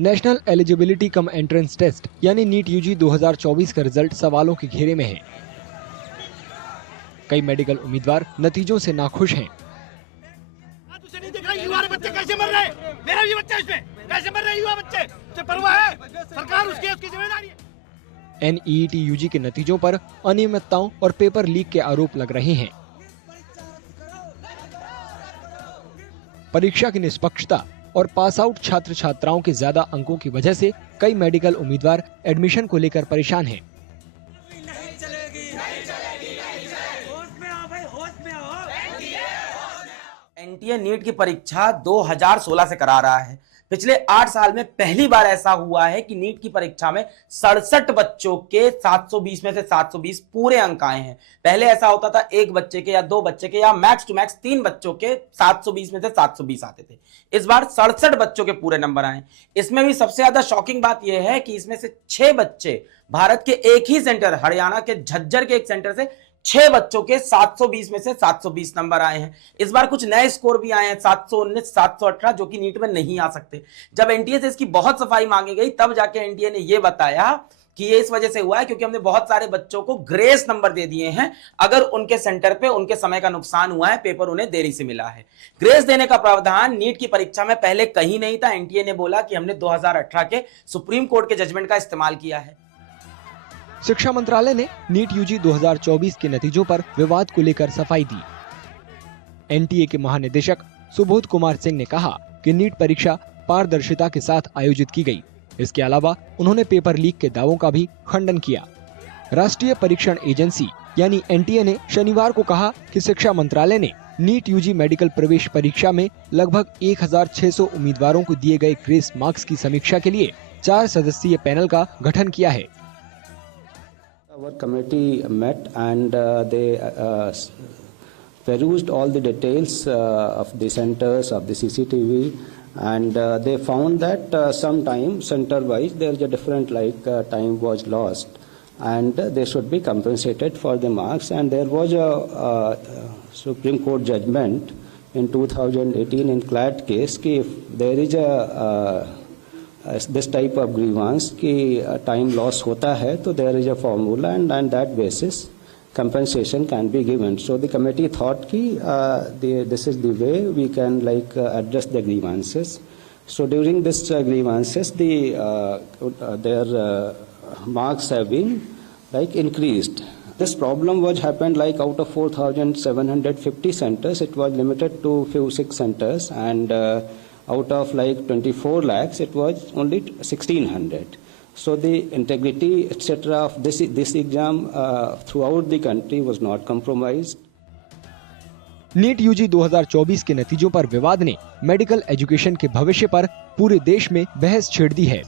National eligibility cum entrance test यानी NEET UG 2024 का result सवालों के घेरे में है। कई मेडिकल उम्मीदवार नतीजों से नाखुश हैं। बच्चे कैसे मर रहे हैं? मेरा भी बच्चा इसमें कैसे मर रहे हैं? युवा बच्चे तो परवाह है, सरकार उसकी जिम्मेदारी है। NEET यूजी के नतीजों पर अनियमितताओं और पेपर लीक के आरोप लग रहे हैं। परीक्षा की निष्पक्षता और पास आउट छात्र छात्राओं के ज्यादा अंकों की वजह से कई मेडिकल उम्मीदवार एडमिशन को लेकर परेशान हैं। एनटीए नीट की परीक्षा 2016 से करा रहा है। पिछले 8 साल में पहली बार ऐसा हुआ है कि नीट की परीक्षा में 67 बच्चों के 720 में से 720 पूरे अंक आए हैं। पहले ऐसा होता था एक बच्चे के या 2 बच्चे के या मैक्स टू मैक्स 3 बच्चों के 720 में से 720 आते थे। इस बार 67 बच्चों के पूरे नंबर आए। इसमें भी सबसे ज्यादा शॉकिंग बात यह है कि इसमें से 6 बच्चे भारत के एक ही सेंटर हरियाणा के झज्जर के एक सेंटर से 6 बच्चों के 720 में से 720 नंबर आए हैं। इस बार कुछ नए स्कोर भी आए हैं 719, 718 जो कि नीट में नहीं आ सकते। जब एनटीए से इसकी बहुत सफाई मांगी गई तब जाके एनटीए ने यह बताया कि ये इस वजह से हुआ है क्योंकि हमने बहुत सारे बच्चों को ग्रेस नंबर दे दिए हैं अगर उनके सेंटर पे उनके समय का नुकसान हुआ है, पेपर उन्हें देरी से मिला है। ग्रेस देने का प्रावधान नीट की परीक्षा में पहले कहीं नहीं था। एनटीए ने बोला कि हमने 2018 के सुप्रीम कोर्ट के जजमेंट का इस्तेमाल किया है। शिक्षा मंत्रालय ने नीट यूजी 2024 के नतीजों पर विवाद को लेकर सफाई दी। एनटीए के महानिदेशक सुबोध कुमार सिंह ने कहा कि नीट परीक्षा पारदर्शिता के साथ आयोजित की गई। इसके अलावा उन्होंने पेपर लीक के दावों का भी खंडन किया। राष्ट्रीय परीक्षण एजेंसी यानी एनटीए ने शनिवार को कहा कि शिक्षा मंत्रालय ने नीट यूजी मेडिकल प्रवेश परीक्षा में लगभग 1600 उम्मीदवारों को दिए गए ग्रेस मार्क्स की समीक्षा के लिए 4 सदस्यीय पैनल का गठन किया है। Our committee met and they perused all the details of the centers, of the CCTV, and they found that sometimes center-wise there is a different time was lost, and they should be compensated for the marks. And there was a Supreme Court judgment in 2018 in CLAT case कि if there is a this type of grievance कि time loss होता है तो there is a formula and on that basis compensation can be given. So the committee thought कि this is the way we can address the grievances. So during this grievances their marks have been increased. This problem was happened out of 4,750 centers, it was limited to few 6 centers, and out of 24 lakhs it was only 1600. So the integrity etc of this exam throughout the country was not compromised. NEET UG 2024 के नतीजों पर विवाद ने medical education के भविष्य पर पूरे देश में बहस छेड़ दी है।